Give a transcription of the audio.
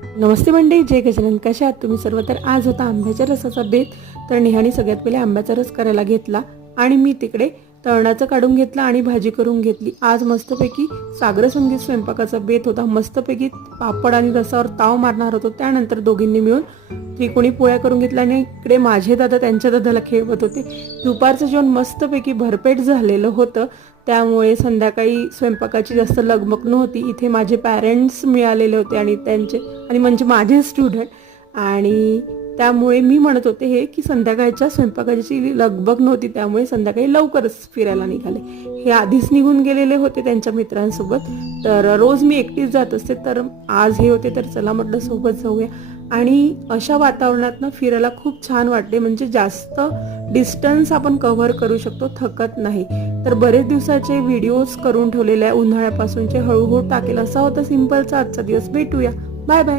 नमस्ते मंडळी, जय गजानन. कशा आहात तुम्ही सर्व? तर आज होता आंब्याच्या रसाचा बेत. तर नेहानी सगळ्यात पहिले आंब्याचा रस करायला घेतला आणि मी तिकडे तळणाचं काढून घेतलं आणि भाजी करून घेतली. आज मस्तपैकी सागर संगीत स्वयंपाकाचा बेत होता. मस्तपैकी पापड आणि रसावर ताव मारणार होतो. त्यानंतर दोघींनी मिळून त्रिकोणी पोळ्या करून घेतल्या आणि इकडे माझे दादा त्यांच्या दादाला खेळवत होते. दुपारचं जेवण मस्तपैकी भरपेट झालेलं होतं. त्यामुळे संध्याकाळी स्वयंपाकाची जास्त लगबग नव्हती. इथे माझे पॅरेंट्स मिळालेले होते आणि त्यांचे आणि म्हणजे माझे स्टुडंट, आणि त्यामुळे मी म्हणत होते हे की संध्याकाळच्या स्वयंपाकाची लगबग नव्हती. त्यामुळे संध्याकाळी लवकरच फिरायला निघाले. हे आधीच निघून गेलेले होते त्यांच्या मित्रांसोबत. तर रोज मी एकटीच जात असते, तर आज हे होते तर चला म्हटलं सोबत जाऊया. आणि अशा वातावरणातनं फिरायला खूप छान वाटते. म्हणजे जास्त डिस्टन्स आपण कव्हर करू शकतो, थकत नाही. तर बरेच दिवसाचे व्हिडिओज करून ठेवलेले आहे उन्हाळ्यापासूनचे, हळूहळू टाकेल. असा होता सिंपलचा आजचा दिवस. भेटूया, बाय बाय.